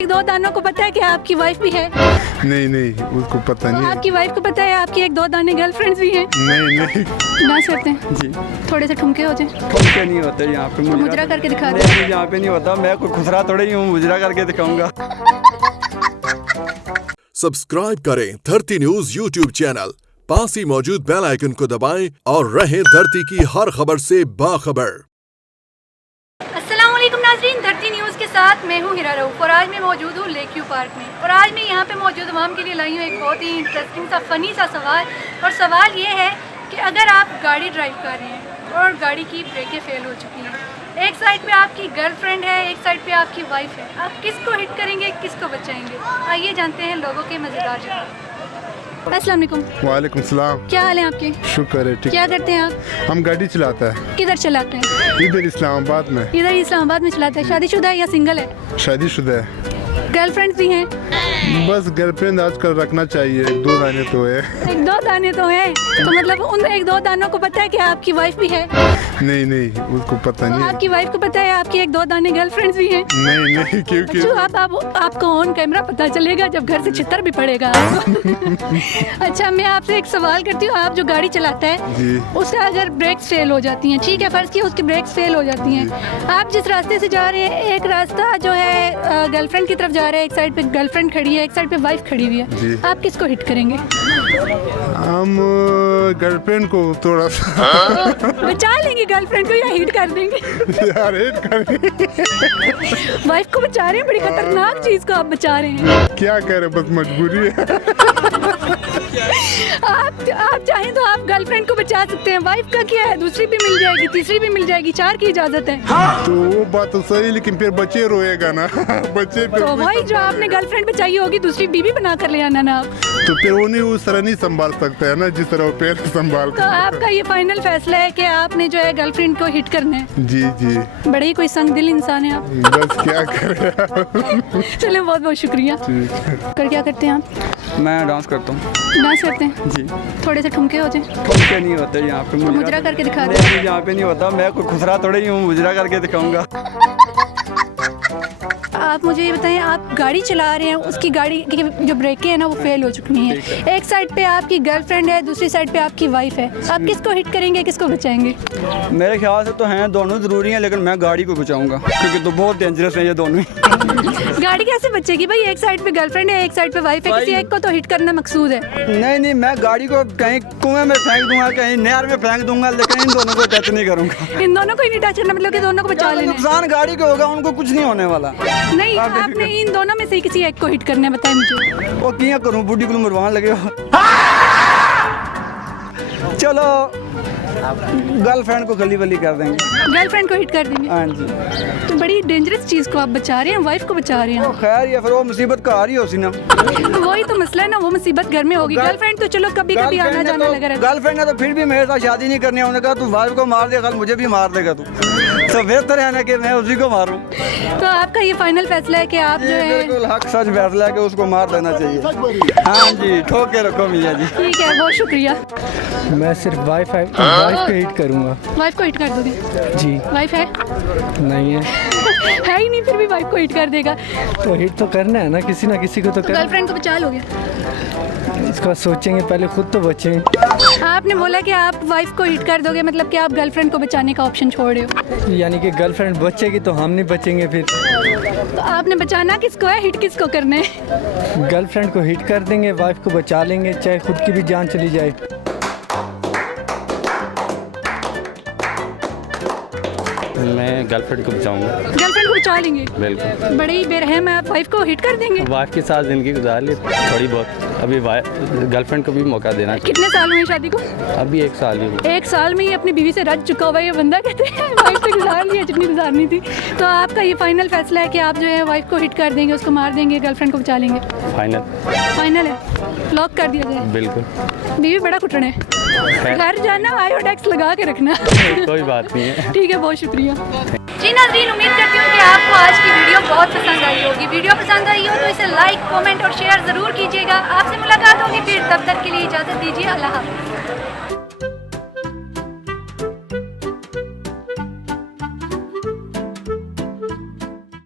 एक दो दानों को पता है कि आपकी वाइफ भी है? नहीं उसको पता नहीं है। आपकी वाइफ को पता है आपकी एक दो दाने गर्लफ्रेंड्स भी हैं? नहीं डांस करते हैं जी थोड़े से ठुमके हो जाए ठुमके नहीं होते यहाँ पे। मुजरा करके दिखा दो। नहीं, यहाँ पे नहीं होता। मैं कोई खुसरा थोड़ी ही हूँ, मुजरा करके दिखाऊंगा। सब्सक्राइब करें धरती न्यूज यूट्यूब चैनल, पास ही मौजूद बेल आइकन को दबाएं और रहें धरती की हर खबर से बाखबर। अस्सलाम वालेकुम नाज़रीन, धरती न्यूज़ के साथ मैं हूँ हिरा रऊफ और आज मैं मौजूद हूँ लेक व्यू पार्क में। और आज मैं यहाँ पे मौजूद आवाम के लिए लाई हूँ एक बहुत ही इंटरेस्टिंग सा फ़नी सा सवाल। और सवाल ये है कि अगर आप गाड़ी ड्राइव कर रहे हैं और गाड़ी की ब्रेकें फेल हो चुकी हैं, एक साइड पे आपकी गर्लफ्रेंड है, एक साइड पे आपकी वाइफ है, आप किसको हिट करेंगे, किसको बचाएंगे? आइए जानते हैं लोगों के मज़ेदार जवाब। अस्सलाम वालेकुम। वालेकुम सलाम। क्या हाल है आपके? शुक्र है, ठीक। क्या करते हैं आप? हम गाड़ी चलाता है किधर चलाते हैं? इधर इस्लामाबाद में। इधर इस्लामाबाद में चलाते हैं। शादीशुदा है या सिंगल है? शादीशुदा है। गर्लफ्रेंड भी हैं? बस गर्लफ्रेंड आजकल रखना चाहिए, एक दो दाने तो है। एक दो दाने तो हैं, तो मतलब उन एक दो दानों को पता है कि आपकी वाइफ भी है? नहीं उसको पता नहीं है। आपकी वाइफ को पता है आपकी एक दो दाने गर्लफ्रेंड्स भी हैं? नहीं क्योंकि अच्छा, आपको ऑन कैमरा पता चलेगा जब घर से छितर भी पड़ेगा आपको। अच्छा, मैं आपसे एक सवाल करती हूँ। आप जो गाड़ी चलाता है जी, उससे अगर ब्रेक्स फेल हो जाती हैं, ठीक है, फर्ज किया उसकी ब्रेक्स फेल हो जाती हैं, आप जिस रास्ते से जा रहे हैं, एक रास्ता जो है गर्लफ्रेंड की तरफ जा रहे हैं, एक साइड पे गर्लफ्रेंड खड़ी है, एक साइड पे वाइफ खड़ी हुई जी। है, आप किसको हिट करेंगे? हम गर्लफ्रेंड को थोड़ा सा बचा लेंगे गर्लफ्रेंड को या हिट कर देंगे? यार हेट करें। वाइफ को बचा रहे हैं, बड़ी खतरनाक चीज को आप बचा रहे हैं। क्या करें, बस मजबूरी है। आप चाहें तो आप गर्लफ्रेंड को बचा सकते हैं। वाइफ का क्या है, दूसरी भी मिल जाएगी, तीसरी भी मिल जाएगी, चार की इजाजत है। तो वो बात तो सही, लेकिन फिर बच्चे रोएगा ना। बच्चे फिर तो वही जो आपने गर्लफ्रेंड बचाई होगी दूसरी बीवी बना कर ले आना ना आप। तो फिर वो नहीं उस तरह नहीं संभाल सकता है ना जिस तरह वो पहले संभाल। तो आपका ये फाइनल फैसला है कि आपने जो है गर्लफ्रेंड को हिट करना है? जी बड़े ही कोई संग दिल इंसान है आप। बस क्या करें। चलिए, बहुत बहुत शुक्रिया। कर क्या करते हैं आप? मैं डांस करता हूँ। डांस करते हैं जी थोड़े से ठुमके हो जाए ठुमके नहीं होते यहाँ पे। मुजरा करके दिखा दो। नहीं, यहाँ पे नहीं होता। मैं कोई खुसरा थोड़ी ही हूँ, मुजरा करके दिखाऊंगा। आप मुझे ये बताएं, आप गाड़ी चला रहे हैं, उसकी गाड़ी की जो ब्रेकें हैं ना वो फेल हो चुकी हैं, एक साइड पे आपकी गर्लफ्रेंड है, दूसरी साइड पे आपकी वाइफ है, आप किसको हिट करेंगे, किसको बचाएंगे? मेरे ख्याल से तो हैं दोनों ज़रूरी हैं, लेकिन मैं गाड़ी को बचाऊंगा क्योंकि तो बहुत डेंजरस है ये दोनों ही। गाड़ी कैसे बचेगी भाई? एक साइड पे गर्लफ्रेंड है, एक साइड पे वाइफ है, किसी एक को तो हिट करना मकसूद है। नहीं, मैं गाड़ी को कहीं कुएं में फेंक दूंगा, कहीं नहर में फेंक दूंगा, लेकिन इन दोनों को टच नहीं करूंगा। इन दोनों को ही नहीं टच करना, मतलब कि दोनों को बचा लेना है। नुकसान गाड़ी को होगा, उनको कुछ नहीं होने वाला। नहीं, आपने इन दोनों में से किसी एक को हिट करना है, बताएं मुझे। वो किया करूं, बुढ़ी को मरवान लगे हो। चलो गर्लफ्रेंड को गली वली कर देंगे। गर्लफ्रेंड को हिट कर देंगे? हाँ जी। तो बड़ी डेंजरस चीज़ को आप बचा रहे हैं, वाइफ को बचा रहे तो हैं। खैर ये फिर वो मुसीबत का आ रही हो सी ना। तो वही तो मसला है ना, वो मुसीबत घर में होगी। गर्लफ्रेंड तो चलो कभी कभी आना जाना लगा रहता है। गर्लफ्रेंड ने तो फिर भी मेरे साथ शादी नहीं करनी है। उन्होंने कहा तू वाइफ को मार दे, कल मुझे भी मार देगा तू। तो बेहतर है ना कि मैं उसी को मारूं। तो आपका ये फाइनल फैसला है कि आप जो है? बिल्कुल हक सच फैसला है कि उसको मार देना चाहिए। हाँ जी, ठोक के रखो मियाँ जी। ठीक है, बहुत शुक्रिया। मैं सिर्फ वाइफ को हिट करूंगा। वाइफ को हिट कर दोगे? जी। वाइफ है? नहीं है। है ही नहीं, फिर भी वाइफ को हिट कर देगा। तो हिट तो करना है ना किसी को तो करना। गर्लफ्रेंड को बचा लोगे? इसका सोचेंगे पहले, खुद तो बचें। आपने बोला कि आप वाइफ को हिट कर दोगे, मतलब कि आप गर्लफ्रेंड को बचाने का ऑप्शन छोड़ रहे हो। यानी कि गर्लफ्रेंड बचेगी तो हम नहीं बचेंगे फिर। तो आपने बचाना किसको है, हिट किसको करना है? गर्लफ्रेंड को हिट कर देंगे, वाइफ को बचा लेंगे, चाहे खुद की भी जान चली जाए। मैं गर्लफ्रेंड को बचाऊंगा। गर्लफ्रेंड को बचा लेंगे? बिल्कुल। बड़े ही बेरहम है आप, वाइफ को हिट कर देंगे? वाइफ के साथ ज़िंदगी गुजार ली थोड़ी बहुत, अभी गर्लफ्रेंड को भी मौका देना चाहिए। कितने साल हुए शादी को? अभी 1 साल ही हुआ। 1 साल में ही अपनी बीवी से रज चुका हुआ ये बंदा, कहते हैं वाइफ से गुजार लिया जितनी गुजारनी थी। तो आपका ये फाइनल फैसला है कि आप जो है वाइफ को हिट कर देंगे, उसको मार देंगे, गर्लफ्रेंड को बचा लेंगे? फाइनल है, लॉक कर दिया जाए। बिल्कुल। बीवी बड़ा कुटण है, घर जाना आयोडेक्स लगा के रखना। कोई बात नहीं है। ठीक है, बहुत शुक्रिया। जी नाज़रीन, उम्मीद करती हूँ कि आपको आज की वीडियो बहुत पसंद आई होगी। वीडियो पसंद आई हो तो इसे लाइक, कमेंट और शेयर ज़रूर कीजिएगा। आपसे मुलाकात होगी फिर, तब तक के लिए इजाज़त दीजिए। अल्लाह हाफ़िज़।